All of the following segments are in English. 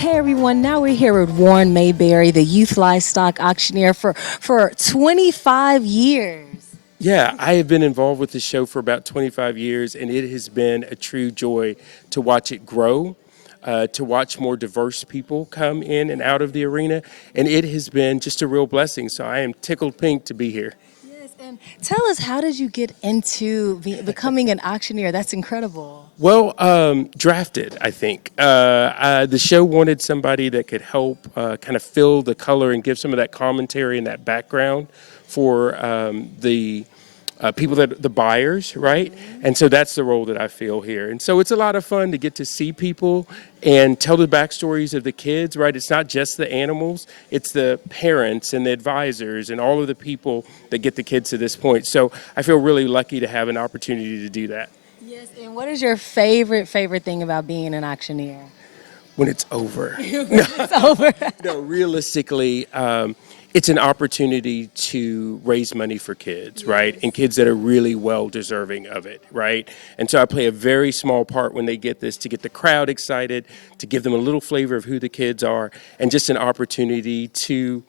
Hey everyone, now we're here with Warren Mayberry, the youth livestock auctioneer for 25 years. Yeah, I have been involved with the show for about 25 years, and it has been a true joy to watch it grow, to watch more diverse people come in and out of the arena, and it has been just a real blessing. So I am tickled pink to be here. Yes, and tell us, how did you get into becoming an auctioneer? That's incredible. Well, drafted, I think. The show wanted somebody that could help kind of fill the color and give some of that commentary and that background for the people that the buyers, right? And so that's the role that I feel here. And so it's a lot of fun to get to see people and tell the backstories of the kids, right? It's not just the animals, it's the parents and the advisors and all of the people that get the kids to this point. So I feel really lucky to have an opportunity to do that. Yes, and what is your favorite thing about being an auctioneer? When it's over. It's over. No, realistically, it's an opportunity to raise money for kids, right? And kids that are really well deserving of it, right? And so I play a very small part when they get this, to get the crowd excited, to give them a little flavor of who the kids are, and just an opportunity to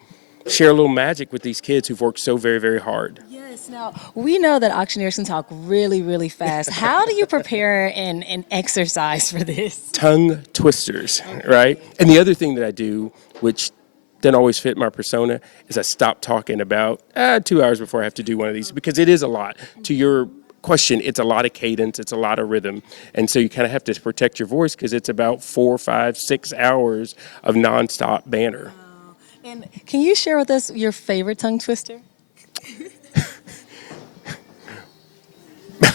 share a little magic with these kids who've worked so very, very hard. Yes, now we know that auctioneers can talk really, really fast. How do you prepare and exercise for this? Tongue twisters, right? And the other thing that I do, which doesn't always fit my persona, is I stop talking about 2 hours before I have to do one of these, because it is a lot. To your question, it's a lot of cadence, it's a lot of rhythm, and so you kind of have to protect your voice because it's about 4, 5, 6 hours of nonstop banter. And can you share with us your favorite tongue twister?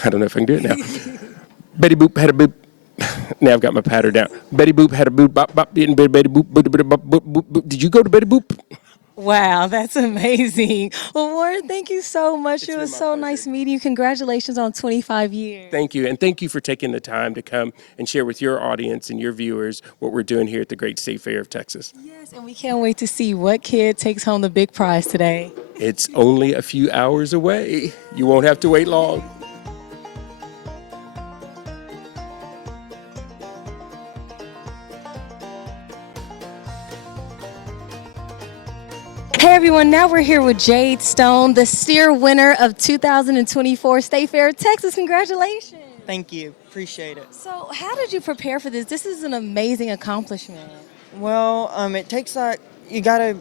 I don't know if I can do it now. Betty Boop had a boop. Now I've got my patter down. Betty Boop had a boop, bop, bop, and Betty Boop, boop, boop, boop, boop, boop, boop. Did you go to Betty Boop? Wow, that's amazing. Well, Warren, thank you so much. It's It been was my so pleasure. nice meeting you. Congratulations on 25 years. Thank you, and thank you for taking the time to come and share with your audience and your viewers what we're doing here at the Great State Fair of Texas. Yes, and we can't wait to see what kid takes home the big prize today. It's only a few hours away. You won't have to wait long. Hey everyone, now we're here with Jade Stone, the steer winner of 2024 State Fair of Texas. Congratulations. Thank you. Appreciate it. So how did you prepare for this? This is an amazing accomplishment. Well, it takes you gotta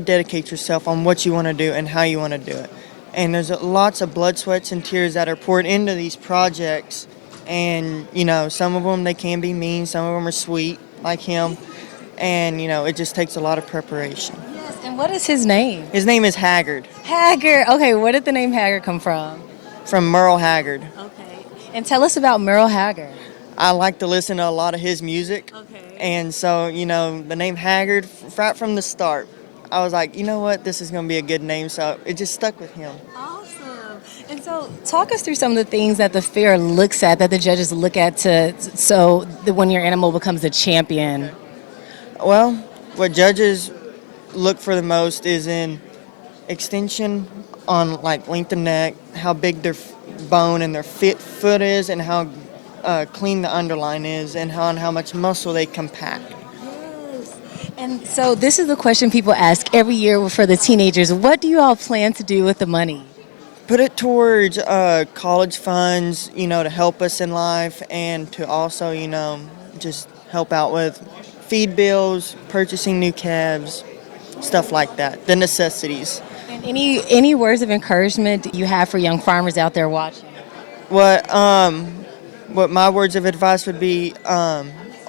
dedicate yourself on what you want to do and how you want to do it. And there's lots of blood, sweats, and tears that are poured into these projects. And, some of them, they can be mean. Some of them are sweet, like him. And, it just takes a lot of preparation. Yes, and what is his name? His name is Haggard, Haggard. Okay, where did the name Haggard come from? from Merle Haggard. Okay. And tell us about Merle Haggard. I like to listen to a lot of his music. Okay. And so, the name Haggard, right from the start, I was like, you know what, this is going to be a good name. So it just stuck with him. Awesome. And so talk us through some of the things that the fair looks at, that the judges look at so that when your animal becomes a champion. Well, what judges look for the most is in extension on length of neck, how big their bone and their foot is, and how clean the underline is, and how much muscle they compact. Yes. And so this is the question people ask every year for the teenagers. What do you all plan to do with the money? Put it towards college funds, to help us in life, and to also, just help out with feed bills, purchasing new calves, stuff like that, the necessities. And any words of encouragement you have for young farmers out there watching? What my words of advice would be,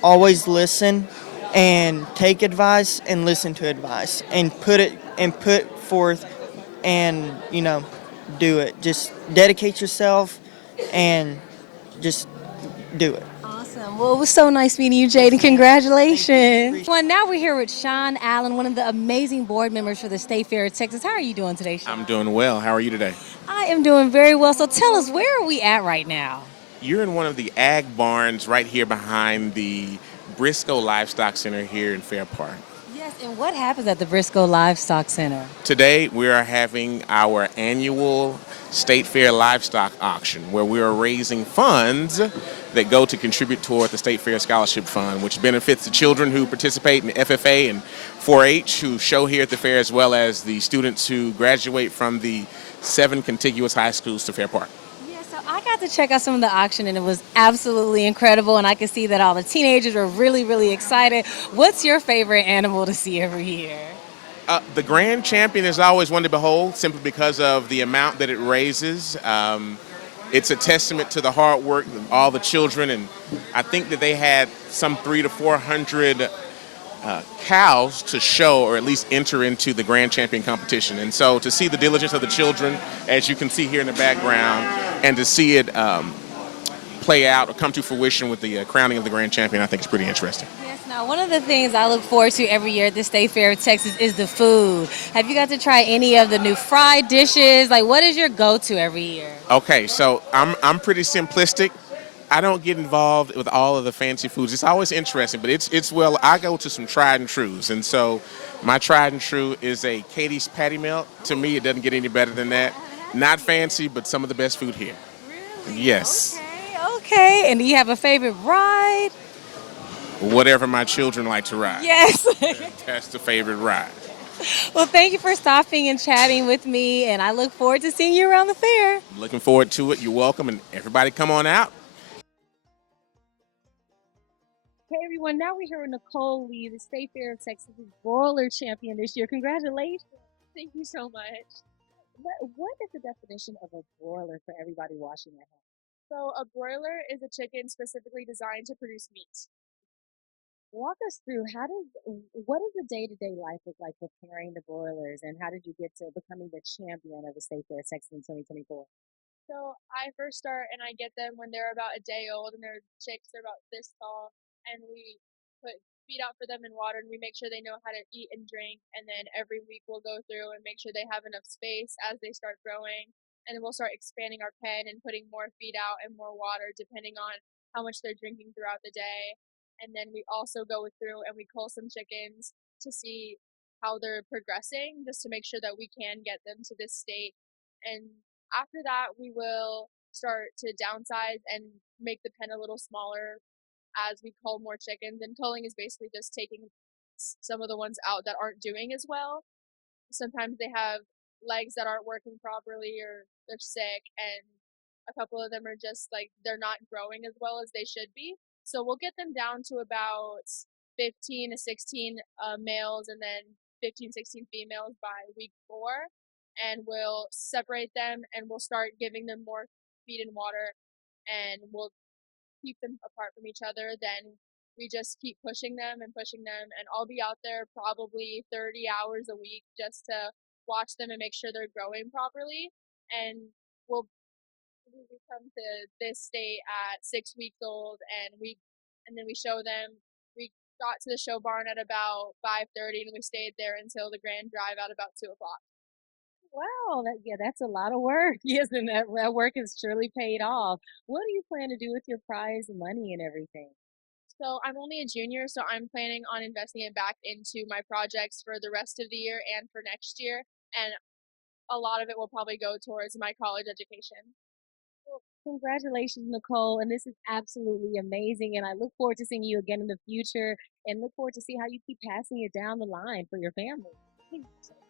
always listen and take advice and listen to advice and put forth and, do it. Just dedicate yourself and just do it. Awesome. Well, it was so nice meeting you, Jade, and congratulations. Well, now we're here with Sean Allen, one of the amazing board members for the State Fair of Texas. How are you doing today, Sean? I'm doing well. How are you today? I am doing very well. So tell us, where are we at right now? You're in one of the ag barns right here behind the Briscoe Livestock Center here in Fair Park. Yes, and what happens at the Briscoe Livestock Center? Today we are having our annual State Fair Livestock Auction, where we are raising funds that go to contribute toward the State Fair Scholarship Fund, which benefits the children who participate in FFA and 4-H who show here at the fair, as well as the students who graduate from the 7 contiguous high schools to Fair Park. Yeah, so I got to check out some of the auction and it was absolutely incredible. And I could see that all the teenagers were really, really excited. What's your favorite animal to see every year? The grand champion is always one to behold, simply because of the amount that it raises. It's a testament to the hard work of all the children, and I think that they had some 300 to 400 cows to show, or at least enter into the grand champion competition. And so to see the diligence of the children, as you can see here in the background, and to see it play out or come to fruition with the crowning of the grand champion, I think is pretty interesting. Yes, now one of the things I look forward to every year at the State Fair of Texas is the food. Have you got to try any of the new fried dishes? Like, what is your go-to every year? Okay, so I'm pretty simplistic. I don't get involved with all of the fancy foods. It's always interesting, but it's well, I go to some tried and trues. And so my tried and true is a Katie's patty melt. To me, it doesn't get any better than that. Not fancy, but some of the best food here. Really? Yes. Okay, okay. And do you have a favorite ride? Whatever my children like to ride. Yes. That's the favorite ride. Well, thank you for stopping and chatting with me, and I look forward to seeing you around the fair. Looking forward to it. You're welcome, and everybody come on out. Hey everyone, now we're here with Nicole Lee, the State Fair of Texas broiler champion this year. Congratulations. Thank you so much. What is the definition of a broiler for everybody watching at home? So, a broiler is a chicken specifically designed to produce meat. Walk us through what does the day-to-day life look like preparing the broilers, and how did you get to becoming the champion of the State Fair of Texas in 2024? So, I first start and I get them when they're about a day old and they're chicks, they're about this tall, and we put feed out for them in water and we make sure they know how to eat and drink. And then every week we'll go through and make sure they have enough space as they start growing. And then we'll start expanding our pen and putting more feed out and more water depending on how much they're drinking throughout the day. And then we also go through and we cull some chickens to see how they're progressing, just to make sure that we can get them to this state. And after that, we will start to downsize and make the pen a little smaller as we cull more chickens. And culling is basically just taking some of the ones out that aren't doing as well. Sometimes they have legs that aren't working properly or they're sick, and a couple of them are just like they're not growing as well as they should be. So we'll get them down to about 15 to 16 males and then 15, 16 females by week 4. And we'll separate them and we'll start giving them more feed and water, and we'll keep them apart from each other. Then we just keep pushing them, and I'll be out there probably 30 hours a week just to watch them and make sure they're growing properly. And we'll we come to this state at 6 weeks old, and then we show them. We got to the show barn at about 5:30, and we stayed there until the grand drive at about 2 o'clock. Wow, that's a lot of work. Yes, and that work is surely paid off. What do you plan to do with your prize money and everything? So I'm only a junior, so I'm planning on investing it back into my projects for the rest of the year and for next year. And a lot of it will probably go towards my college education. Well, congratulations, Nicole, and this is absolutely amazing. And I look forward to seeing you again in the future, and look forward to see how you keep passing it down the line for your family. Thank you so much.